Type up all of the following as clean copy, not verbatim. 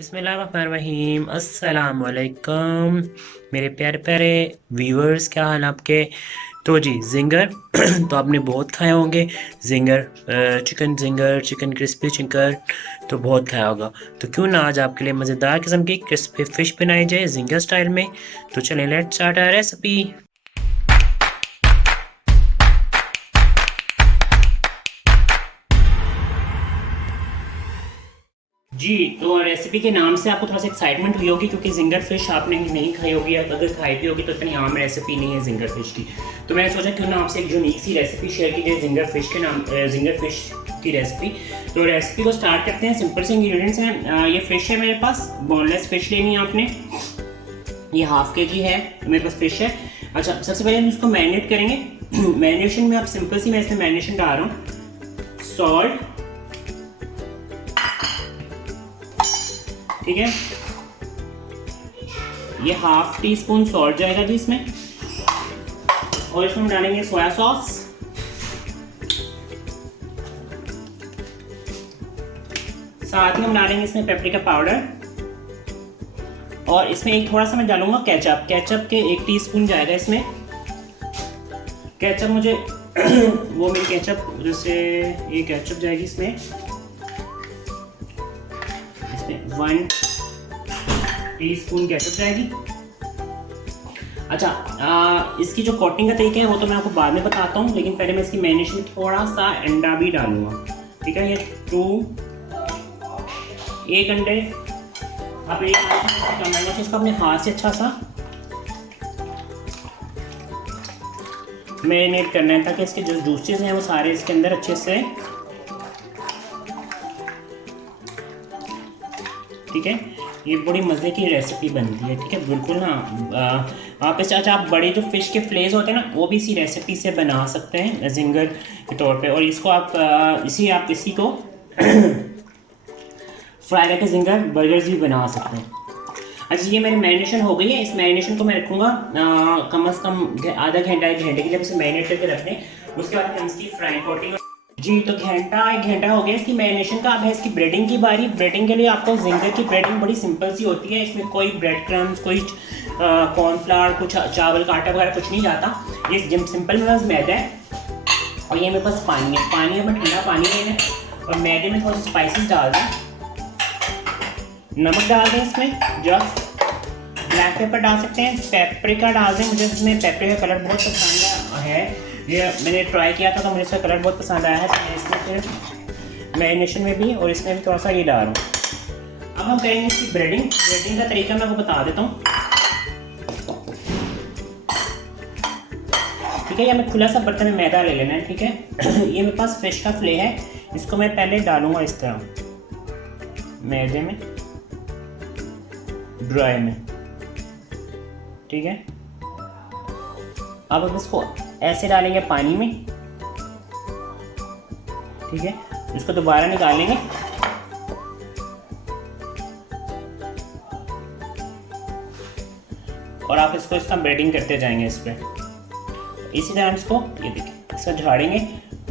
बिस्मिल्लाहिर्रहमानिर्रहीम अस्सलाम वालेकुम मेरे प्यारे प्यारे व्यूअर्स, क्या हाल आपके। तो जी जिंगर तो आपने बहुत खाए होंगे। जिंगर चिकन क्रिस्पी चिकन तो बहुत खाया होगा। तो क्यों ना आज आपके लिए मज़ेदार किस्म की क्रिस्पी फ़िश बनाई जाए जिंगर स्टाइल में। तो चलें, लेट्स स्टार्ट आवर रेसिपी। जी, तो रेसिपी के नाम से आपको थोड़ा सा एक्साइटमेंट हुई होगी क्योंकि जिंगर फिश आपने नहीं खाई होगी, या अगर खाई भी होगी तो इतनी आम रेसिपी नहीं है जिंगर फिश की। तो मैंने सोचा क्यों ना आपसे एक यूनिक सी रेसिपी शेयर की जाए जिंगर फिश के नाम, जिंगर फिश की रेसिपी। तो रेसिपी को स्टार्ट करते हैं। सिंपल से इंग्रेडिएंट्स हैं। ये फिश है मेरे पास, बोनलेस फिश लेनी है आपने। ये हाफ केजी है मेरे पास फिश है। अच्छा, सबसे पहले हम इसको मैरिनेट करेंगे। मैरिनेशन में आप सिंपल सी मैं इसमें मैरिनेशन डाल रहा हूँ। सॉल्ट, ठीक है, ये हाफ टी स्पून सॉल्ट जाएगा जी इसमें। और इसमें हम डालेंगे सोया सॉस, साथ ही हम डालेंगे इसमें पेपरिका पाउडर, और इसमें एक थोड़ा सा मैं डालूंगा केचप। केचप के 1 टीस्पून जाएगा इसमें। केचप मुझे वो मेरी केचप, जैसे ये केचप जाएगी इसमें 1 टीस्पून केचप जाएगी। अच्छा, इसकी जो कोटिंग का तरीका है वो तो मैं आपको बाद में बताता हूँ, लेकिन पहले मैं इसकी मैरिनेशन में थोड़ा सा अंडा भी डालूंगा। ठीक है, ये 1 अंडे आप एक डालना, तो इसको अपने हाथ से अच्छा सा मैरिनेट करना है ताकि इसके जो जूसेस हैं वो सारे इसके अंदर अच्छे से, ठीक है। ये बड़ी मज़े की रेसिपी बनती है, ठीक है, बिल्कुल ना। आप इस, अच्छा, आप बड़े जो फ़िश के फ्लेज होते हैं ना, वो भी इसी रेसिपी से बना सकते हैं जिंगर के तौर पे। और इसको आप इसी को फ्राई करके जिंगर बर्गर्स भी बना सकते हैं। अच्छा, ये मेरी मैरिनेशन हो गई है। इस मैरिनेशन को मैं रखूँगा कम से कम आधा घंटा 1 घंटे के लिए इसे मैरिनेट करके रख दें। उसके बाद हम इसकी फ्राई कोटिंग जी। तो 1 घंटा हो गया इसकी मैरिनेशन का। अब है इसकी ब्रेडिंग की बारी। ब्रेडिंग के लिए आपको जिंगर की ब्रेडिंग बड़ी सिंपल सी होती है। इसमें कोई ब्रेड क्रम्स, कोई कॉर्नफ्लावर, कुछ चावल का आटा वगैरह कुछ नहीं जाता। ये सिंपल मेरे पास मैदा है और ये मेरे पास पानी है। पानी में ठंडा पानी लेना है और मैदे में थोड़ा सा स्पाइसेस डाल दें। नमक डाल दें इसमें, जस्ट ब्लैक पेपर डाल सकते हैं, पेपरिका डाल दें। मुझे इसमें पेपरिका कलर बहुत पसंद है। ये मैंने ट्राई किया था तो मुझे इसका कलर बहुत पसंद आया है, तो मैं इसमें फिर मैरिनेशन में भी और इसमें भी थोड़ा सा ये डाल रहा हूँ। अब हम करेंगे इसकी ब्रेडिंग। ब्रेडिंग का तरीका मैं आपको बता देता हूँ, ठीक है। ये हमें खुला सा बर्तन में मैदा ले लेना है, ठीक है। ये मेरे पास फिश का फ्ले है, इसको मैं पहले डालूंगा इस तरह मैदे में, ड्राई में, ठीक है। अब हम इसको ऐसे डालेंगे पानी में, ठीक है। इसको दोबारा निकालेंगे और आप इसको इसका ब्रेडिंग करते जाएंगे इस पर। इसी तरह हम इसको, ये देखिए, इसको झाड़ेंगे,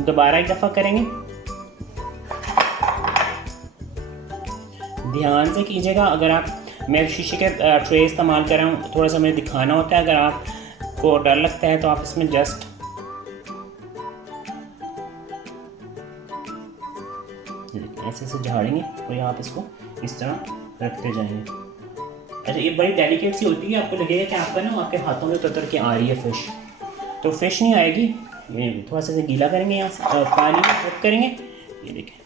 दोबारा एक दफ़ा करेंगे। ध्यान से कीजिएगा। अगर आप, मैं शीशे के ट्रे इस्तेमाल कर रहा हूँ, थोड़ा सा मुझे दिखाना होता है। अगर आपको डर लगता है तो आप इसमें जस्ट ऐसे से झाड़ेंगे और यहाँ पे इसको इस तरह रखते जाएंगे। अच्छा, ये बड़ी डेलिकेट सी होती है। आपको लगेगा कि आपका ना आपके हाथों में उतर के आ रही है फ़िश, तो फ़िश नहीं आएगी। ये थोड़ा सा गीला करेंगे, यहाँ से पानी में कुक करेंगे। ये देखिए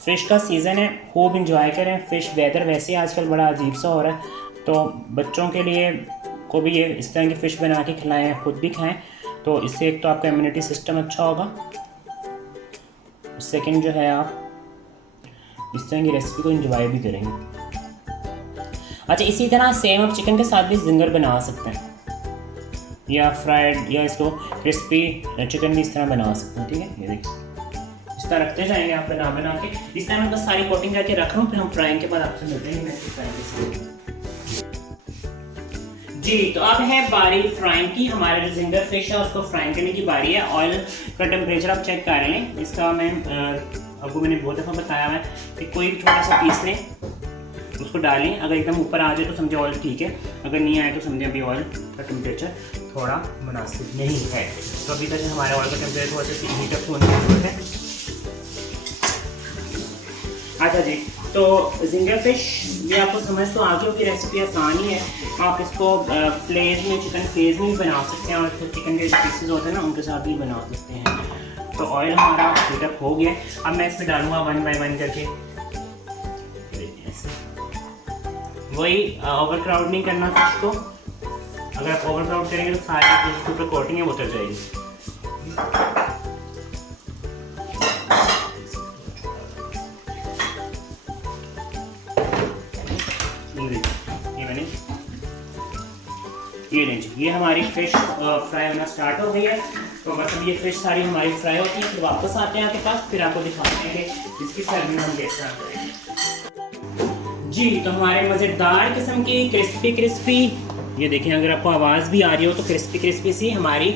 फ़िश का सीज़न है, खूब इंजॉय करें। फ़िश वेदर वैसे आजकल बड़ा अजीब सा हो रहा है, तो बच्चों के लिए को भी ये इस तरह की फ़िश बना के खिलाएं, ख़ुद भी खाएं। तो इससे एक तो आपका इम्यूनिटी सिस्टम अच्छा होगा, सेकंड जो है आप इस तरह की रेसिपी को इंजॉय भी करेंगे। अच्छा, इसी तरह सेम आप चिकन के साथ भी जिंगर बना सकते हैं, या फ्राइड, या इसको क्रिस्पी चिकन भी इस तरह बना सकते हैं, ठीक है। ये देखिए, इस तरह रखते जाएंगे आप बना के। इस तरह मैं बस सारी कोटिंग करके रख रहा हूँ, फिर हम फ्राइंग के बाद आपसे मिलते हैं। जी, तो अब है बारी फ्राइंग की। हमारा जो जिंगर फिश है उसको फ्राइंग करने की बारी है। ऑयल का टेम्परेचर आप चेक कर लें। इसका मैं आपको मैंने बहुत दफ़ा बताया है कि कोई भी छोटा सा पीस लें, उसको डालें, अगर एकदम ऊपर आ जाए तो समझे ऑयल ठीक है, अगर नहीं आए तो समझे अभी ऑयल का टेम्परेचर थोड़ा मुनासिब नहीं है। तो अभी तक हमारे ऑयल का टेम्परेचर थोड़ा सा हीटअप होने की जरूरत है। अच्छा जी, तो जिंगर फिश ये आपको समझ तो आ गई होगी, रेसिपी आसान ही है। आप इसको फ्लेज में, चिकन फ्लेज में भी बना सकते हैं और फिर चिकन के पीसेज होते हैं ना उनके साथ भी बना सकते हैं। तो ऑयल हमारा हीटअप हो गया। अब मैं इसमें डालूंगा 1 बाय 1 करके, वही ओवर क्राउड नहीं करना फिश को। अगर आप ओवर क्राउड करेंगे तो सारी जो ऊपर कोटिंग है वो उतर जाएगी। ये हमारी फिश फ्राई होना स्टार्ट हो गई है। तो बस अब ये फिश सारी हमारी फ्राई होती है, फिर वापस आते हैं आपके पास, फिर आपको दिखाते हैं कि इसकी सर्विंग हम कैसे करेंगे। जी, तो हमारे मज़ेदार किस्म की क्रिस्पी ये देखें, अगर आपको आवाज़ भी आ रही हो तो क्रिस्पी सी हमारी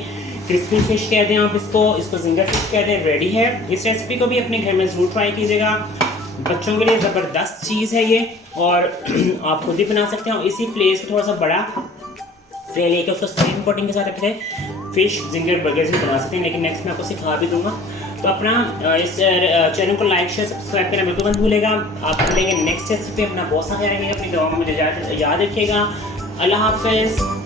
क्रिस्पी फिश कहते हैं आप इसको जिंगर फिश कहते हैं, रेडी है। इस रेसिपी को भी अपने घर में ज़रूर ट्राई कीजिएगा, बच्चों के लिए ज़बरदस्त चीज़ है ये, और आप खुद भी बना सकते हैं। और इसी प्लेस को थोड़ा सा बड़ा ट्रे लेके उसको सेम कोटिंग के साथ अपने फिश जिंगर बर्गर्स भी बना सकते हैं, लेकिन नेक्स्ट मैं आपको सिखा भी दूंगा। तो अपना इस चैनल को लाइक शेयर सब्सक्राइब करना बिल्कुल मत भूलेगा। आप मिलेंगे नेक्स्ट रेसिपी, अपना बहुत सा ख्याल रखिएगा, अपनी दुआ में मुझे याद रखिएगा। अल्लाह हाफ़िज़।